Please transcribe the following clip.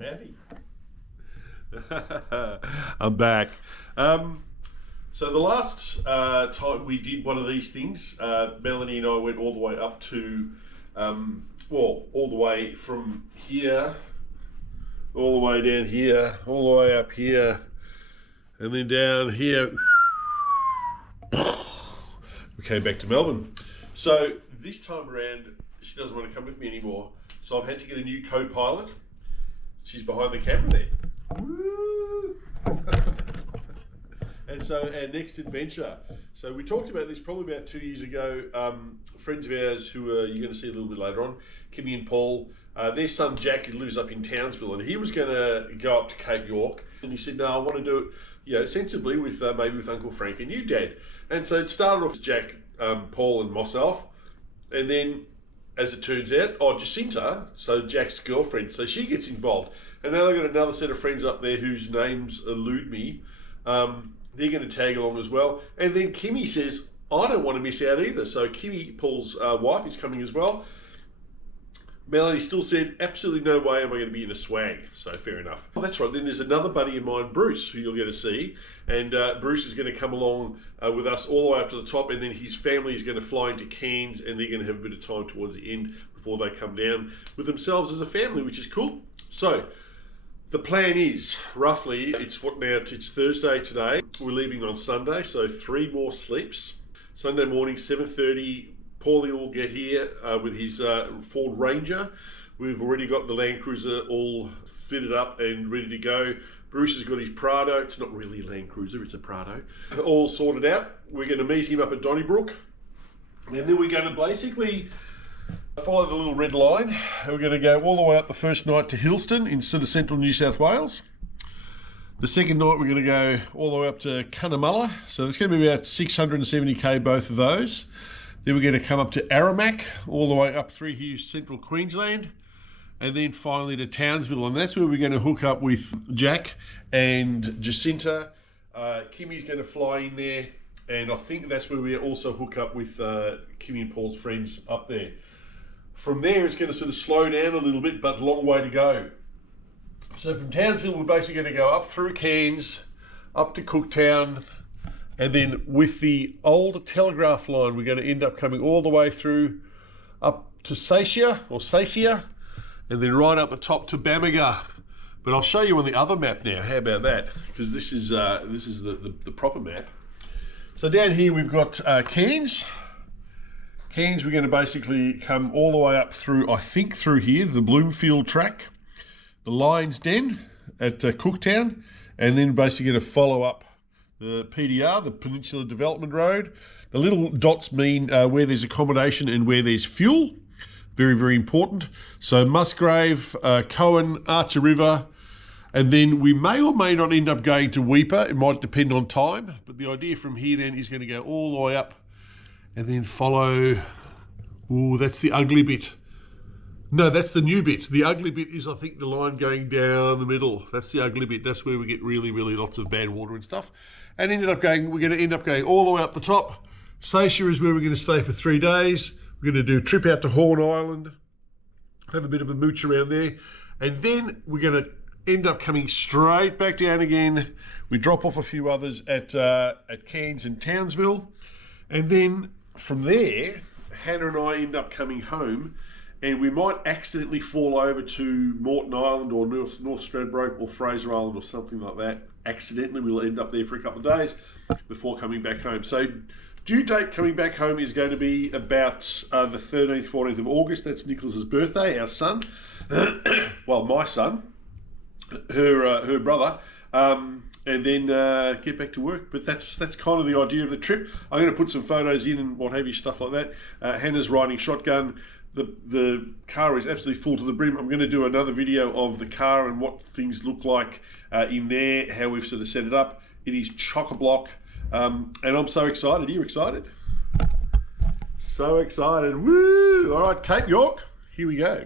Howdy. I'm back. So the last time we did one of these things, Melanie and I went all the way up to, all the way from here, all the way down here, all the way up here, and then down here. We came back to Melbourne. So this time around, she doesn't want to come with me anymore. So I've had to get a new co-pilot. She's behind the camera there. Woo! And so our next adventure. So we talked about this probably about 2 years ago. Friends of ours who you're going to see a little bit later on, Kimmy and Paul, their son Jack lives up in Townsville, and he was going to go up to Cape York. And he said, no, I want to do it, sensibly with maybe with Uncle Frank and you, Dad. And so it started off with Jack, Paul and myself. And then, as it turns out, Jacinta, so Jack's girlfriend, so she gets involved. And now they've got another set of friends up there whose names elude me. They're going to tag along as well. And then Kimmy says, I don't want to miss out either. So Kimmy, Paul's wife, is coming as well. Melanie still said, absolutely no way am I going to be in a swag. So fair enough. Oh, that's right. Then there's another buddy of mine, Bruce, who you'll get to see. And Bruce is going to come along with us all the way up to the top. And then his family is going to fly into Cairns, and they're going to have a bit of time towards the end before they come down with themselves as a family, which is cool. So the plan is, roughly, it's Thursday today. We're leaving on Sunday, so 3 more sleeps. Sunday morning, 7:30, Paulie will get here with his Ford Ranger. We've already got the Land Cruiser all fitted up and ready to go. Bruce has got his Prado. It's not really a Land Cruiser, it's a Prado. All sorted out. We're going to meet him up at Donnybrook. And then we're going to basically follow the little red line. We're going to go all the way up the first night to Hillston in sort of central New South Wales. The second night we're going to go all the way up to Cunnamulla. So it's going to be about 670k both of those. Then we're going to come up to Aramac, all the way up through here, central Queensland. And then finally to Townsville. And that's where we're going to hook up with Jack and Jacinta. Kimmy's going to fly in there. And I think that's where we also hook up with Kimmy and Paul's friends up there. From there, it's going to sort of slow down a little bit, but a long way to go. So from Townsville, we're basically going to go up through Cairns, up to Cooktown, and then with the old telegraph line, we're going to end up coming all the way through up to Sacia, and then right up the top to Bamaga. But I'll show you on the other map now. How about that? Because this is the proper map. So down here we've got Cairns. Cairns, we're going to basically come all the way up through, I think through here, the Bloomfield track, the Lions Den at Cooktown, and then basically going to follow up the PDR, the Peninsula Development Road. The little dots mean where there's accommodation and where there's fuel. Very, very important. So Musgrave, Cohen, Archer River, and then we may or may not end up going to Weipa. It might depend on time, but the idea from here then is going to go all the way up and then follow, that's the ugly bit. No, that's the new bit. The ugly bit is, I think, the line going down the middle. That's the ugly bit. That's where we get really, really lots of bad water and stuff. And we're going to end up going all the way up the top. Sacia is where we're going to stay for 3 days. We're going to do a trip out to Horn Island, have a bit of a mooch around there. And then we're going to end up coming straight back down again. We drop off a few others at Cairns and Townsville. And then from there, Hannah and I end up coming home, and we might accidentally fall over to Moreton Island or North Stradbroke or Fraser Island or something like that. Accidentally, we'll end up there for a couple of days before coming back home. So due date coming back home is going to be about the 13th, 14th of August. That's Nicholas's birthday, our son. Well, my son, her brother. And then get back to work. But that's kind of the idea of the trip. I'm going to put some photos in and what have you, stuff like that. Hannah's riding shotgun. The car is absolutely full to the brim. I'm going to do another video of the car and what things look like in there, how we've sort of set it up. It is chock-a-block. And I'm so excited. Are you excited? So excited. Woo! All right, Cape York, here we go.